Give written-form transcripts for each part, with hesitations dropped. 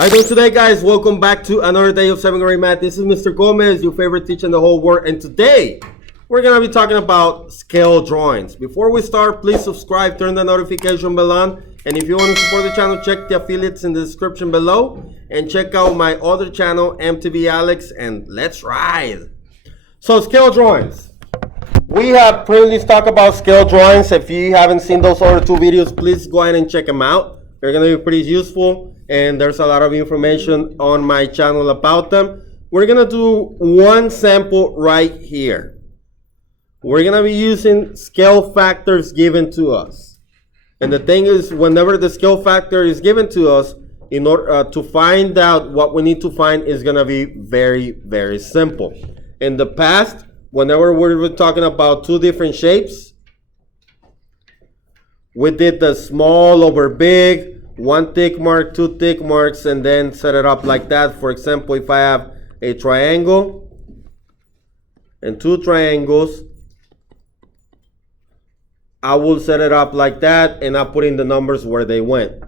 How you doing today, guys? Welcome back to another day of 7th grade math. This is Mr. Gomez, your favorite teacher in the whole world, and today we're going to be talking about scale drawings. Before we start, please subscribe, turn the notification bell on, and if you want to support the channel, check the affiliates in the description below, and check out my other channel, MTV Alex, and let's ride. So, scale drawings. We have previously talked about scale drawings. If you haven't seen those other two videos, please go ahead and check them out. They're going to be pretty useful, and there's a lot of information on my channel about them. We're going to do one sample right here. We're going to be using scale factors given to us. And the thing is, whenever the scale factor is given to us, in order to find out what we need to find is going to be very, very simple. In the past, whenever we were talking about two different shapes, we did the small over big, one tick mark, two tick marks, and then set it up like that. For example, if I have a triangle and two triangles, I will set it up like that, and I put in the numbers where they went.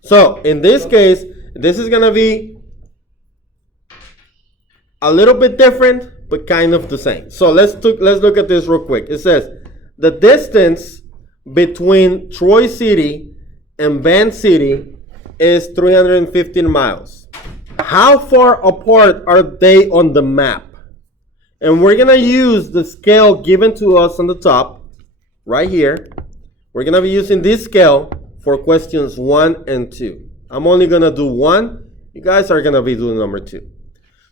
So in this case, this is gonna be a little bit different, but kind of the same. So let's look at this real quick. It says the distance between Troy City and Bend City is 315 miles. How far apart are they on the map? And we're gonna use the scale given to us on the top, right here. We're gonna be using this scale for questions 1 and 2. I'm only gonna do 1. You guys are gonna be doing number 2.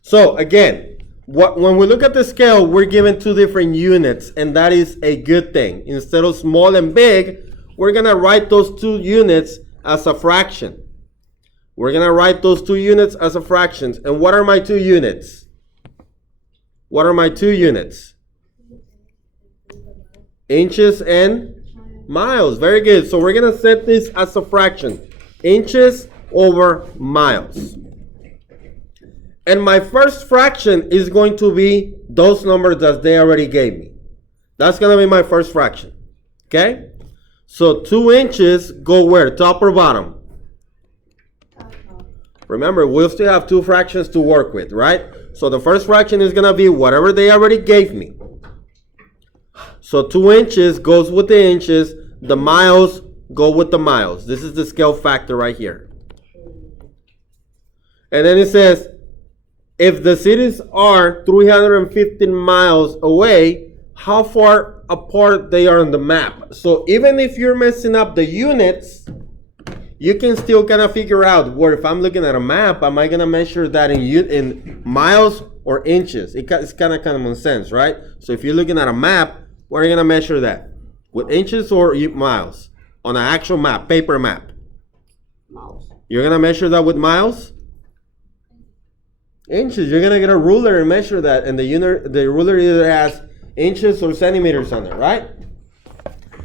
So again, when we look at the scale, we're given two different units, and that is a good thing. Instead of small and big, we're going to write those two units as a fraction. We're going to write those two units as a fraction. And what are my two units? What are my two units? Inches and miles. Very good. So we're going to set this as a fraction. Inches over miles. And my first fraction is going to be those numbers that they already gave me. That's going to be my first fraction. Okay? So 2 inches go where? Top or bottom? Remember, we'll still have two fractions to work with, right? So the first fraction is going to be whatever they already gave me. So 2 inches goes with the inches. The miles go with the miles. This is the scale factor right here. And then it says, if the cities are 315 miles away, how far apart they are on the map. So even if you're messing up the units, you can still kind of figure out where, if I'm looking at a map, am I going to measure that in miles or inches? It's kind of common sense, right? So if you're looking at a map, where are you going to measure that? With inches or miles? On an actual map, paper map. Miles. You're going to measure that with miles? Inches. You're going to get a ruler and measure that, and the ruler either has inches or centimeters on it, right?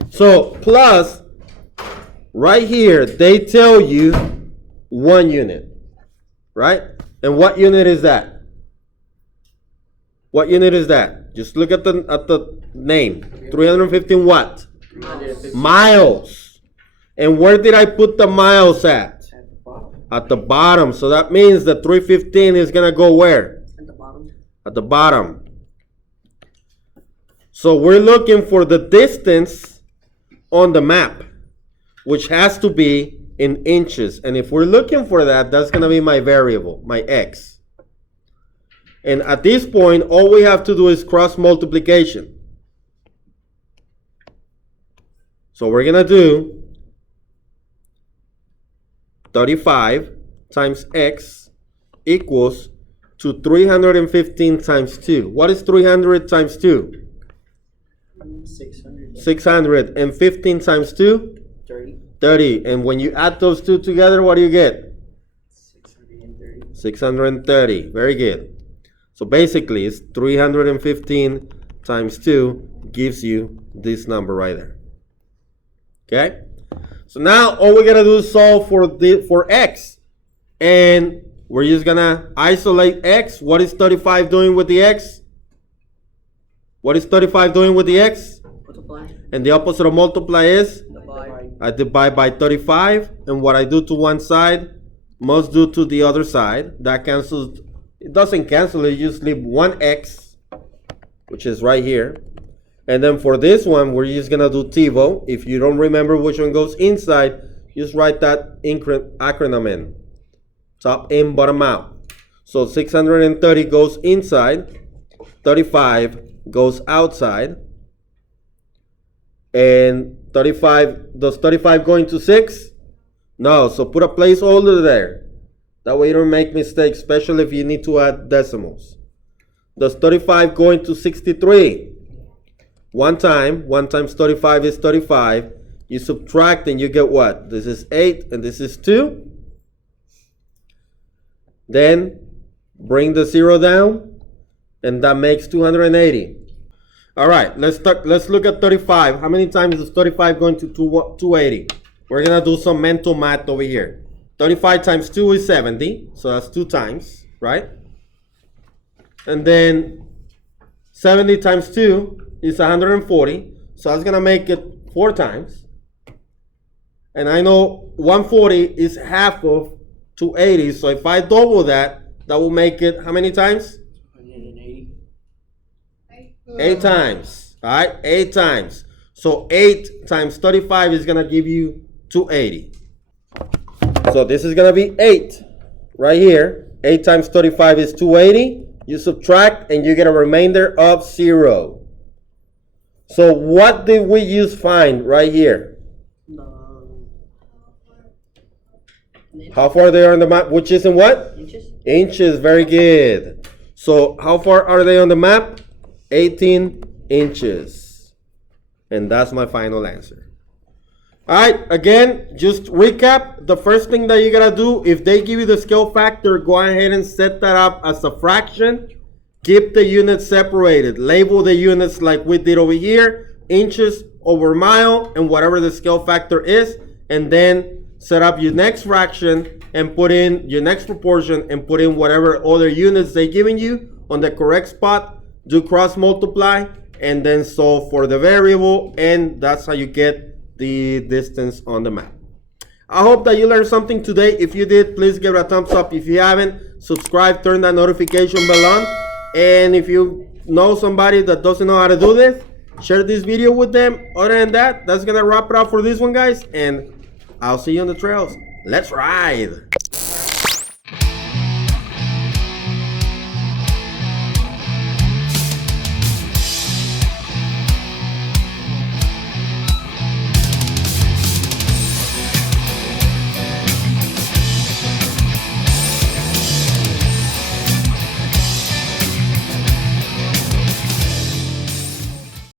So plus, right here, they tell you 1 unit, right? And what unit is that? What unit is that? Just look at the name. 315 what? Miles. And where did I put the miles at? At the bottom. So that means the 315 is going to go where? At the bottom. At the bottom. So we're looking for the distance on the map, which has to be in inches. And if we're looking for that, that's going to be my variable, my x. And at this point, all we have to do is cross multiplication. So we're going to do 35 times x equals to 315 times 2. What is 300 times 2? 600. 600. And 15 times 2? 30. 30. And when you add those two together, what do you get? 630. 630. Very good. So basically, it's 315 times 2 gives you this number right there. Okay? So now all we gotta do is solve for x, and we're just gonna isolate x. What is 35 doing with the x? What is 35 doing with the x? Multiply. And the opposite of multiply is? Divide. I divide by 35, and what I do to one side, must do to the other side. That cancels, it doesn't cancel, it just leave one x, which is right here. And then for this one, we're just gonna do TiVo. If you don't remember which one goes inside, just write that acronym in. Top in, bottom out. So 630 goes inside, 35 goes outside, and 35, does 35 go into 6? No, so put a placeholder there. That way you don't make mistakes, especially if you need to add decimals. Does 35 go into 63? One times 35 is 35. You subtract and you get what? This is 8 and this is 2. Then bring the 0 down and that makes 280. All right, let's look at 35. How many times is 35 going to 280? We're gonna do some mental math over here. 35 times 2 is 70, so that's 2 times, right? And then 70 times 2 is 140, so that's gonna make it 4 times. And I know 140 is half of 280, so if I double that, that will make it how many times? 180. 8 times. All right, 8 times. So 8 times 35 is gonna give you 280. So this is gonna be 8 right here. 8 times 35 is 280. You subtract and you get a remainder of 0. So what did we use find right here? How far they are on the map, which is in what? Inches. Inches, very good. So how far are they on the map? 18 inches. And that's my final answer. All right, again, just recap. The first thing that you gotta do, if they give you the scale factor, go ahead and set that up as a fraction. Keep the units separated. Label the units like we did over here, inches over mile, and whatever the scale factor is. And then set up your next fraction and put in your next proportion and put in whatever other units they're giving you on the correct spot. Do cross multiply and then solve for the variable, and that's how you get the distance on the map. I hope that you learned something today. If you did, please give it a thumbs up. If you haven't, subscribe, turn that notification bell on. And if you know somebody that doesn't know how to do this, share this video with them. Other than that, that's gonna wrap it up for this one, guys, and I'll see you on the trails. Let's ride.